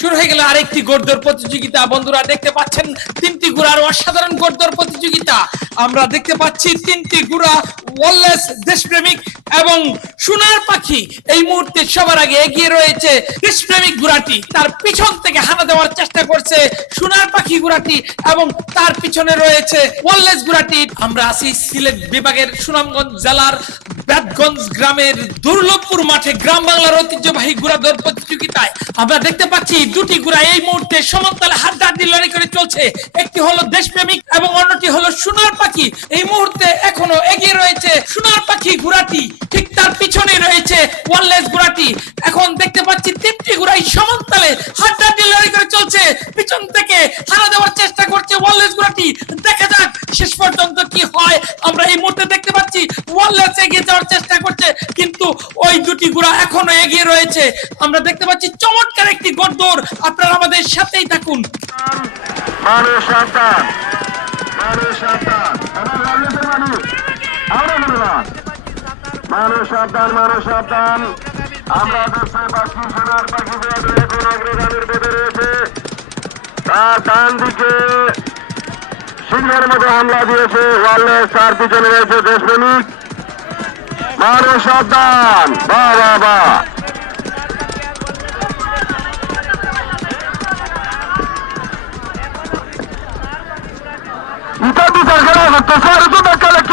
শুরু হয়ে গেল আরেকটি গোড়দৌড় প্রতিযোগিতা। বন্ধুরা, দেখতে পাচ্ছেন তিনটি গুড়ার অসাধারণ গোড়দৌড় প্রতিযোগিতা। আমরা দেখতে পাচ্ছি তিনটি গুড়া দেশপ্রেমিক এবং সোনার পাখি এই মুহূর্তে সবার আগে এগিয়ে রয়েছে দেশপ্রেমিক তার পিছন থেকে হানা দেওয়ার চেষ্টা করছে সোনার পাখি এবং তার পিছনে রয়েছে আমরা আছি সিলেট বিভাগের সুনামগঞ্জ জেলার গ্রামের দুর্লভপুর মাঠে গ্রাম বাংলার ঐতিহ্যবাহী গুড়া দৌড় প্রতিযোগিতায়। আমরা দেখতে পাচ্ছি দুটি গুড়া এই মুহূর্তে সমান্তরালে হাড্ডাহাড্ডি লড়াই করে চলছে। একটি হলো দেশপ্রেমিক এবং অন্যটি হলো সোনার পাখি। এই মুহূর্তে এখনও এগিয়ে রয়েছে সোনার পাখি গুড়াটি ঠিক তার পিছনে রয়েছে ওয়ারলেস গুড়াটি এখন দেখতে পাচ্ছি তিনটি গুড়াই সমান্তরালে হাড্ডাহাড্ডি লড়াই করে চলছে পিছন থেকে হারা দেওয়ার চেষ্টা করছে ওয়ারলেস গুড়াটি দেখা যাক শেষ পর্যন্ত কি হয় আমরা এই মুহূর্তে দেখতে পাচ্ছি ওয়ারলেস এগিয়ে যাওয়ার চেষ্টা করছে কিন্তু ওই দুটি গুড়া এখনও এগিয়ে রয়েছে আমরা দেখতে পাচ্ছি চমৎকার একটি গড়দৌড় আপনারা আমাদের সাথেই থাকুন মানুষ সাবধান মানুষ সাবধান আমার মানুষ আমরা ধন্যবাদ মানুষ সাবধান মানুষ সাবধান। আমরা দেখতে পাচ্ছি সোনার পাখিদের এখন অগ্রগামীর সিংহের মতো হামলা দিয়েছে ওয়ারলেস তার পিছনে রয়েছে দেশপ্রেমিক। মানুষ সাবধান বাহ বাহ বাহ ইটা বিচার খেলা করতে স্যার তো দেখা একটু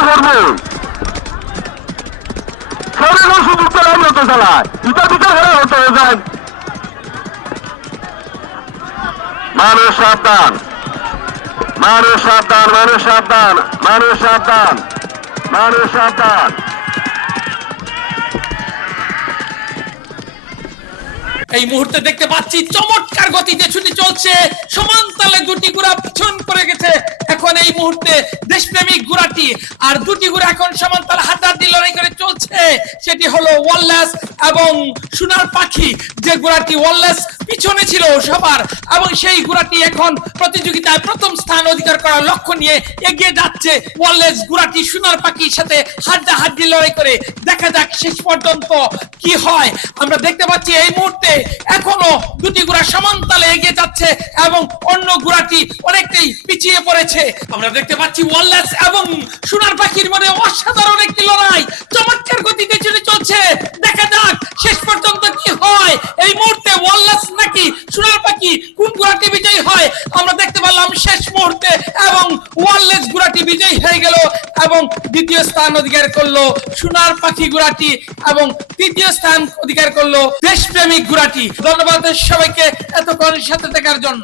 এই মুহূর্তে দেখতে পাচ্ছি চমৎকার গতিতে ছুটি চলছে। সমান তালে দুটি গুড়া পিছন করে গেছে এখন এই মুহূর্তে দেশপ্রেমিক গুড়াটি আর দুটি গুড়া এখন সমান তালে হাড্ডাহাড্ডি লড়াই করে চলছে। সেটি হলো ওয়ারলেস এবং সোনার পাখি। যে গুড়াটি ওয়ারলেস পিছনে ছিল সবার এবং সেই গুড়াটি এখন প্রতিযোগিতায় প্রথম স্থান অধিকার করার লক্ষ্য নিয়ে এগিয়ে যাচ্ছে। ওয়ারলেস গুড়াটি সোনার পাখির সাথে হাড্ডা হাড্ডি লড়াই করে। দেখা যাক শেষ পর্যন্ত কি হয়। আমরা দেখতে পাচ্ছি এই মুহূর্তে এখনও দুটি গুড়া সমান্তালে এগিয়ে যাচ্ছে এবং অন্য গুড়াটি অনেকটাই পিছিয়ে পড়েছে। আমরা দেখতে পাচ্ছি ওয়ারলেস এবং সোনার পাখির মধ্যে অসাধারণ একটি লড়াই। চমৎকার গতিতে চলে চলছে। দেখা যাক শেষ পর্যন্ত কি হয়। এই মুহূর্তে ওয়ারলেস নাকি সোনার পাখি কোন গুড়াটি বিজয়ী হয়? আমরা দেখতে পেলাম শেষ মুহূর্তে এবং ওয়ারলেস গুড়াটি বিজয়ী হয়ে গেল এবং দ্বিতীয় স্থান অধিকার করল সোনার পাখি গুড়াটি এবং তৃতীয় স্থান অধিকার করল দেশপ্রেমিক গুড়াটি ধন্যবাদ সবাইকে এতক্ষণ সাথে থাকার জন্য।